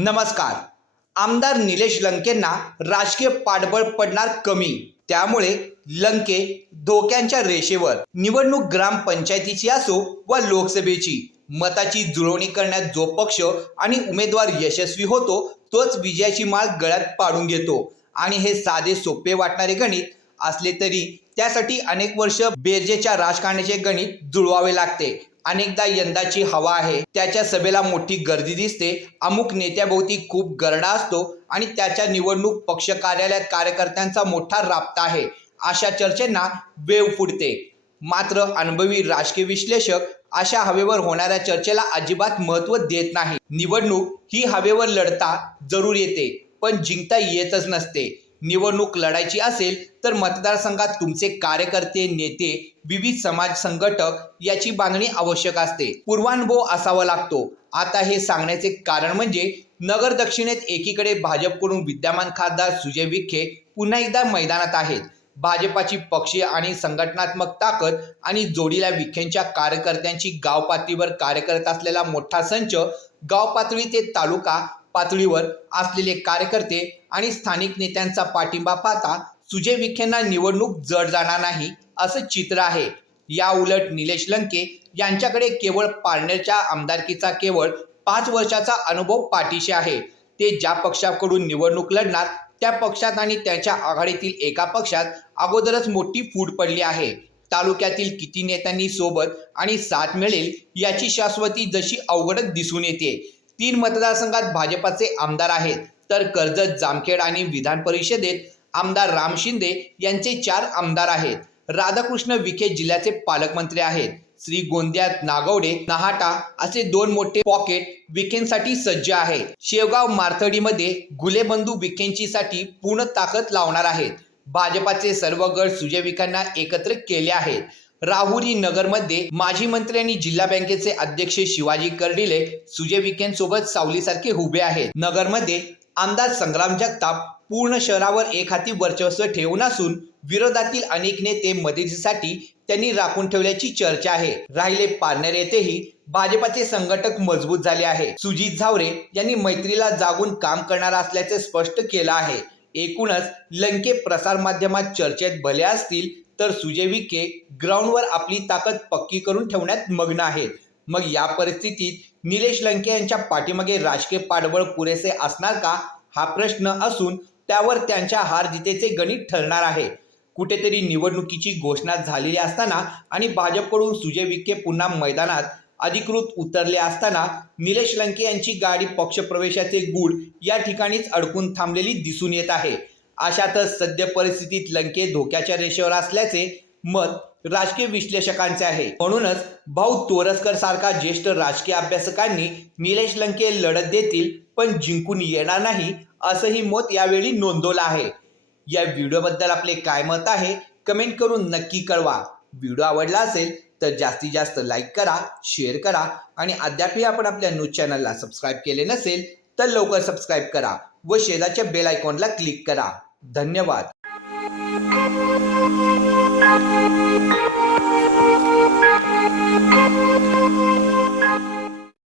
नमस्कार. आमदार निलेश लंकेंना राजकीय पाठबळ पडणार कमी. त्यामुळे लंके धोक्यांच्या रेषेवर निवडणूक ग्रामपंचायतीची असो व लोकसभेची मताची जुळवणी करण्यात जो पक्ष आणि उमेदवार यशस्वी होतो तोच विजयाची माळ गळ्यात पाडून घेतो. आणि हे साधे सोपे वाटणारे गणित असले तरी त्यासाठी अनेक वर्ष बेरजेच्या राजकारणाचे गणित जुळवावे लागते. अनेकदा यंदाची हवा आहे. त्याच्या सभेला मोठी गर्दी दिसते. अमुक नेत्याभोवती खूप गरडा असतो आणि त्याच्या निवडणूक पक्ष कार्यालयात कार्यकर्त्यांचा मोठा राबता आहे. अशा चर्चेंना वेव फुटते. मात्र अनुभवी राजकीय विश्लेषक अशा हवेवर होणाऱ्या चर्चेला अजिबात महत्त्व देत नाही. निवडणूक ही हवेवर लढता जरूर येते पण जिंकता येतच नसते. निवडणूक लढायची असेल तर मतदारसंघात तुमचे कार्यकर्ते नेते विविध समाज संघटक याची बांधणी आवश्यक असते. पूर्वानुभव असावा लागतो. आता हे सांगण्याचे कारण म्हणजे नगर दक्षिणेत एकीकडे भाजपकडून विद्यमान खासदार सुजय विखे पुन्हा एकदा मैदानात आहेत. भाजपाची पक्षीय आणि संघटनात्मक ताकद आणि जोडीला विखेंच्या कार्यकर्त्यांची गाव पातळीवर कार्य करत असलेला मोठा संच गाव पातळी ते तालुका पातळीवर असलेले कार्यकर्ते आणि स्थानिक नेत्यांचा पाठिंबा पाहता सुजय विखेंना निवडणूक जड जाणार नाही असं चित्र आहे. या उलट निलेश लंके यांच्याकडे केवळ पारनेरच्या आमदारकीचा केवळ पाच वर्षाचा अनुभव पाठीशी आहे. ते ज्या पक्षाकडून निवडणूक लढणार त्या पक्षात आणि त्याच्या आघाडीतील एका पक्षात अगोदरच मोठी फूट पडली आहे. तालुक्यातील किती नेत्यांनी सोबत आणि साथ मिळेल याची शाश्वती जशी अवघडच दिसून येते. तीन मतदारसंघात भाजपाचे आमदार आहेत तर कर्जत जामखेड आणि विधान परिषदेत आमदार राम शिंदे यांचे चार आमदार आहेत. राधाकृष्ण विखे जिल्ह्याचे पालकमंत्री आहेत. श्री गोंदियात नागवडे नहाटा असे दोन मोठे पॉकेट विखेंसाठी सज्ज आहे शेवगाव मारथडीमध्ये गुलेबंधू विखेंची साठी पूर्ण ताकद लावणार आहेत. भाजपाचे सर्व गट सुजय विखांना एकत्र केले आहेत. राहुरी नगरमध्ये माजी मंत्री आणि जिल्हा बँकेचे अध्यक्ष शिवाजी कर्डिले सुजय विखेंसोबत सावलीसारखे उभे आहेत. नगरमध्ये आमदार संग्राम जगताप पूर्ण शहरावर एक हाती वर्चस्व ठेवून असून विरोधातील अनेक नेते मदतीसाठी त्यांनी राखून ठेवल्याची चर्चा आहे. राहिले पारनेर येथेही भाजपाचे संघटक मजबूत झाले आहे. सुजित झावरे यांनी मैत्रीला जागून काम करणार असल्याचे स्पष्ट केलं आहे. एकूणच लंके प्रसार माध्यमात चर्चेत भले असतील तर सुजय विखे ग्राउंडवर आपली ताकद पक्की करून ठेवण्यात मग्न आहेत. मग या परिस्थितीत निलेश लंके यांच्या पाठीमागे राजकीय पाठबळ पुरेसे असणार का? हा प्रश्न असून त्यावर त्यांच्या हार जितेचे गणित ठरणार आहे. कुठेतरी निवडणुकीची घोषणा झालेली असताना आणि भाजपकडून सुजय विखे पुन्हा मैदानात अधिकृत उतरले असताना निलेश लंके यांची गाडी पक्षप्रवेशाचे गूढ या ठिकाणीच अडकून थांबलेली दिसून येत आहे. अशातच सद्य परिस्थितीत लंके धोक्याच्या रेषेवर असल्याचे मत राजकीय विश्लेषकांचे आहे. म्हणूनच भाऊ तोरसकर सारखा ज्येष्ठ राजकीय अभ्यासकांनी निलेश लंके लढत देतील पण जिंकून येणार नाही असंही मत यावेळी नोंदवलं आहे. या व्हिडिओबद्दल आपले काय मत आहे कमेंट करून नक्की कळवा. व्हिडिओ आवडला असेल तर जास्तीत जास्त लाईक करा शेअर करा आणि अद्यापही आपण आपल्या न्यूज चॅनलला सबस्क्राईब केले नसेल तर लवकर सबस्क्राईब करा व शेजारच्या बेल आयकॉनला क्लिक करा. धन्यवाद.